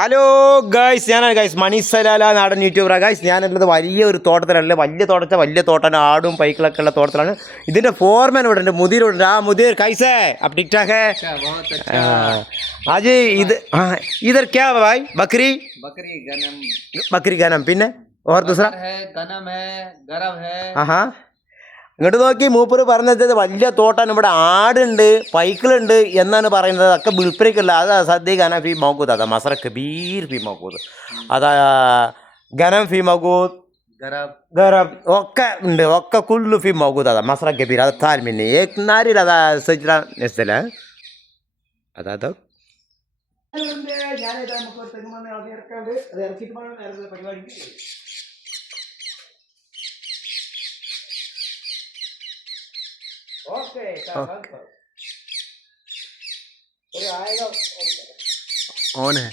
Hello guys, ഞാനാണ് guys മണിസലാല നാടൻ യൂട്യൂബറാണ് guys. ഞാനുള്ളത് വലിയൊരു തോട്ടത്തിലല്ല, വലിയ തോട്ടം ആടും പൈക്കളൊക്കെ ഉള്ള തോട്ടത്തിലാണ്. ഇതിൻ്റെ ഫോർമാൻ ഇവിടെ ഉണ്ട്, മുതിരുണ്ട്. ആ മുതിർ കൈസേ അപ് ടിക്ടാക്ക് ആജ് ഇത് ഇधർ ക്യാ ഭായ്? ബക്കറി ബക്കറി ഗനം പിന്നെ ഓർ ദൂസറ ആഹാ. ഇങ്ങോട്ട് നോക്കി, മൂപ്പര് പറഞ്ഞത് വലിയ തോട്ടാണ്, ഇവിടെ ആടുണ്ട് പൈക്കളുണ്ട് എന്നാണ് പറയുന്നത്. ഒക്കെ വിൽപ്പനയ്ക്കല്ല. അതാ സദ്യ ഗനം ഫീ മൗക്കൂത്ത്, അതാ മസറ കബീർ ഫീ മൗക്കൂത്ത്, അതാ ഗനം ഫീ മൗക്കൂത്ത്, ഗരം ഒക്കെ ഉണ്ട്, ഒക്കെ കുല്ലു ഫീ മൗക്കൂത്ത്, അതാ മസറ കബീർ. അത് താൽമിന്നെ ഏക് നാരിൽ അതാ സജ്ല നെസ്തല അതാ ഞാനിതാ നമുക്ക് തെങ്ങുമണ്ണ ഇറക്കാണ്ട് അത് ഇറക്കിയിട്ട് പരിപാടിക്ക് ऑन है.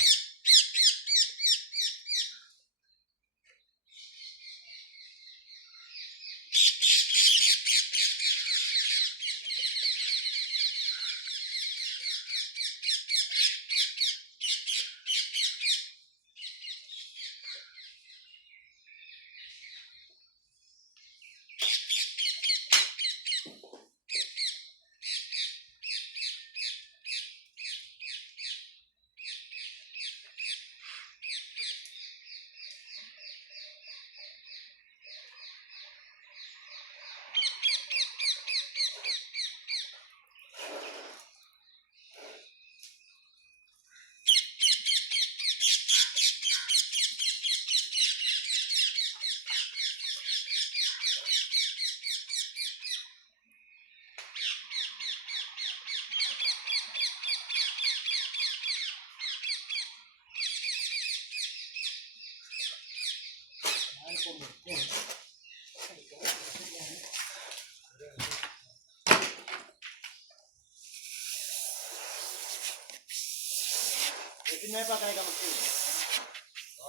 कितने पकाएगा मछली?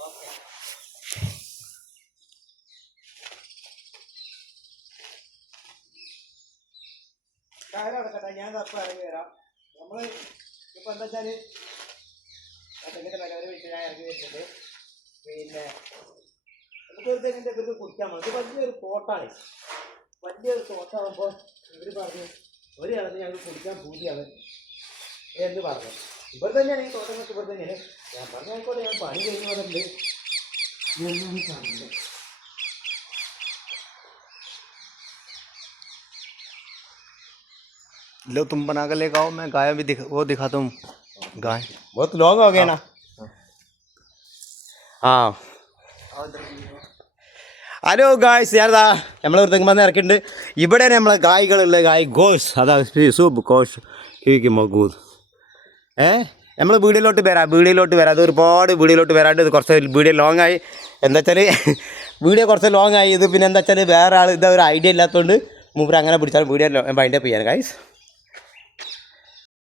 ओके. കായലവിടെ കേട്ടോ, ഞാൻ തപ്പം ഇറങ്ങി വരാം. നമ്മൾ ഇപ്പം എന്താ വെച്ചാൽ തെങ്ങിൻ്റെ പരിപാടി വെച്ച് ഞാൻ ഇറങ്ങി വരുന്നുണ്ട്. പിന്നെ നമുക്ക് ഒരു തെങ്ങിൻ്റെ ഇവർക്ക് കുടിക്കാൻ മതി. വലിയൊരു തോട്ടാണ്, വലിയൊരു തോട്ടാകുമ്പോൾ ഇവർ പറഞ്ഞു ഒരു കിടന്ന് ഞങ്ങൾക്ക് കുടിക്കാൻ പൂതിയാണ് എന്ന് പറഞ്ഞു. ഇവർ തന്നെയാണ് ഈ തോട്ടങ്ങൾക്ക്, ഇവർ തന്നെയാണ്. ഞാൻ പറഞ്ഞായിക്കോട്ടെ, ഞാൻ പണി കഴിഞ്ഞ് വന്നിട്ടുണ്ട് എന്നാണ് പറഞ്ഞത്. लो तुम बना कर लेकर आओ, मैं गाय भी वो दिखाता हूँ. गाय बहुत लॉन्ग हो गए ना. हाँ ഹലോ ഗായ്സ്, ഞാനതാ നമ്മളൊരു തെങ്ങുമന്ന് ഇറക്കിയിട്ടുണ്ട്. ഇവിടെ നമ്മളെ ഗായ്കളുള്ള ഗായ് ഗോഷ്, അതാ സൂബ് കോഷ് കീക്ക് മഗൂദ്. നമ്മൾ വീഡിയോയിലോട്ട് വരാം. അത് ഒരുപാട് വീഡിയോയിലോട്ട് വരാണ്ട് ഇത് കുറച്ച് വീഡിയോ ലോങ് ആയി. എന്താ വെച്ചാൽ വീഡിയോ കുറച്ച് ലോങ് ആയി. ഇത് പിന്നെ എന്താ വെച്ചാൽ വേറെ ആൾ ഇതാ ഒരു ഐഡിയ ഇല്ലാത്തതുകൊണ്ട് മൂപ്പര് അങ്ങനെ പിടിച്ചാൽ വീഡിയോ വൈൻഡപ്പ് ചെയ്യാൻ ഗായ്സ്.